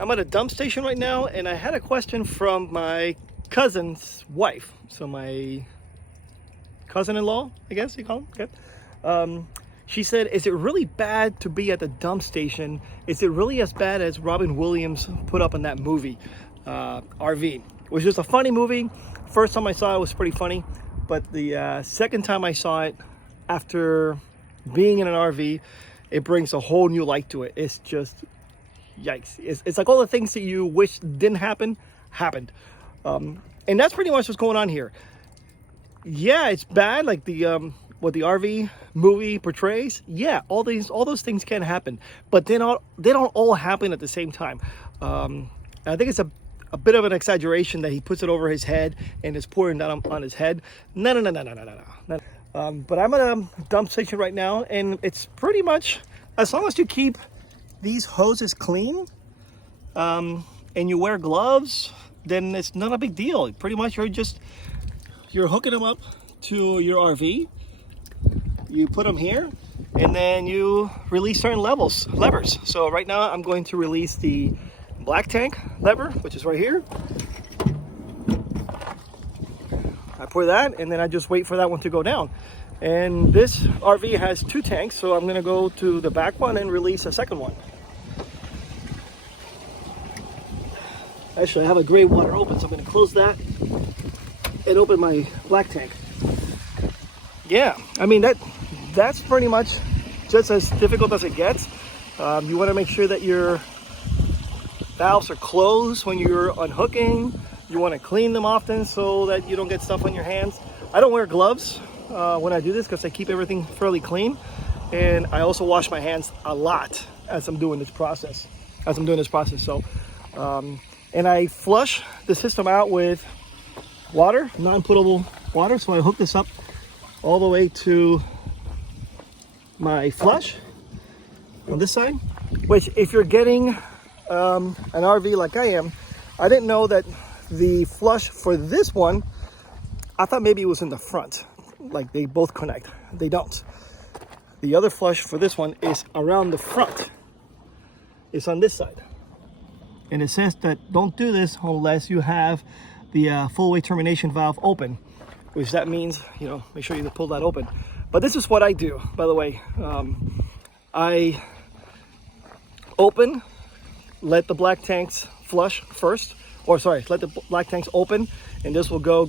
I'm at a dump station right now, and I had a question from my cousin's wife. So my cousin-in-law, I guess you call him. Okay. She said, is it really bad to be at the dump station? Is it really as bad as Robin Williams put up in that movie, RVing? It was just a funny movie. First time I saw it was pretty funny, but the second time I saw it, after being in an RV, it brings a whole new light to it. It's just, yikes. It's like all the things that you wish didn't happen, happened. And that's pretty much what's going on here. Yeah, it's bad, like the what the RV movie portrays. Yeah, all those things can happen, but they don't all happen at the same time. I think it's a bit of an exaggeration that he puts it over his head and is pouring down on his head. No. But I'm at a dump station right now, and it's pretty much, as long as you keep these hoses clean, and you wear gloves, then it's not a big deal. Pretty much you're hooking them up to your RV. You put them here, and then you release certain levers. So right now I'm going to release the black tank lever, which is right here. I pour that, and then I just wait for that one to go down. And this RV has 2 tanks, so I'm gonna go to the back one and release a second one. Actually, I have a gray water open, so I'm gonna close that and open my black tank. Yeah, I mean, that's pretty much just as difficult as it gets. You want to make sure that your valves are closed when you're unhooking. You want to clean them often so that you don't get stuff on your hands. I don't wear gloves when I do this because I keep everything fairly clean, and I also wash my hands a lot as I'm doing this process. So, and I flush the system out with water, non-potable water. So I hook this up all the way to my flush on this side, which if you're getting an RV like I am, I didn't know that the flush for this one, I thought maybe it was in the front, like they both connect. They don't. The other flush for this one is around the front. It's on this side. And it says that don't do this unless you have the full weight termination valve open, which that means, you know, make sure you pull that open. But this is what I do, by the way. I open, let the black tanks flush first, or sorry, let the black tanks open, and this will go.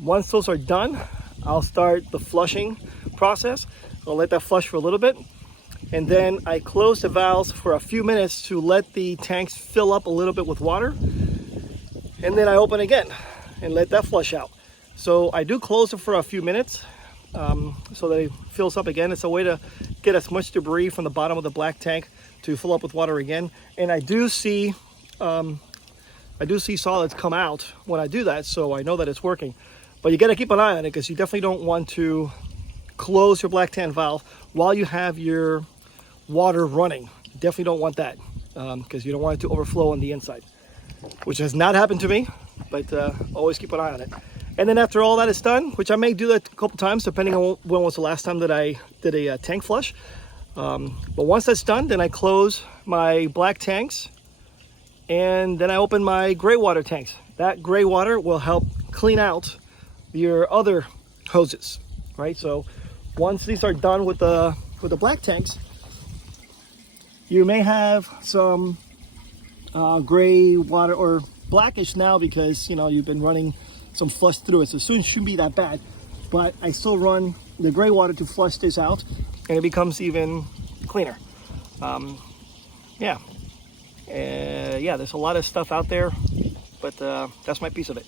Once those are done, I'll start the flushing process. I'll let that flush for a little bit, and then I close the valves for a few minutes to let the tanks fill up a little bit with water, and then I open again and let that flush out. So I do close it for a few minutes so that it fills up again. It's a way to get as much debris from the bottom of the black tank to fill up with water again. And I do see solids come out when I do that, so I know that it's working. But you got to keep an eye on it, because you definitely don't want to close your black tank valve while you have your water running. You definitely don't want that, because you don't want it to overflow on the inside, which has not happened to me, but always keep an eye on it. And then after all that is done, which I may do that a couple times depending on when was the last time that I did a tank flush, but once that's done, then I close my black tanks, and then I open my gray water tanks. That gray water will help clean out your other hoses, right? So once these are done with the black tanks, you may have some gray water, or blackish now, because you know you've been running some flush through it, so soon shouldn't be that bad. But I still run the gray water to flush this out, and it becomes even cleaner. Yeah, there's a lot of stuff out there, but that's my piece of it.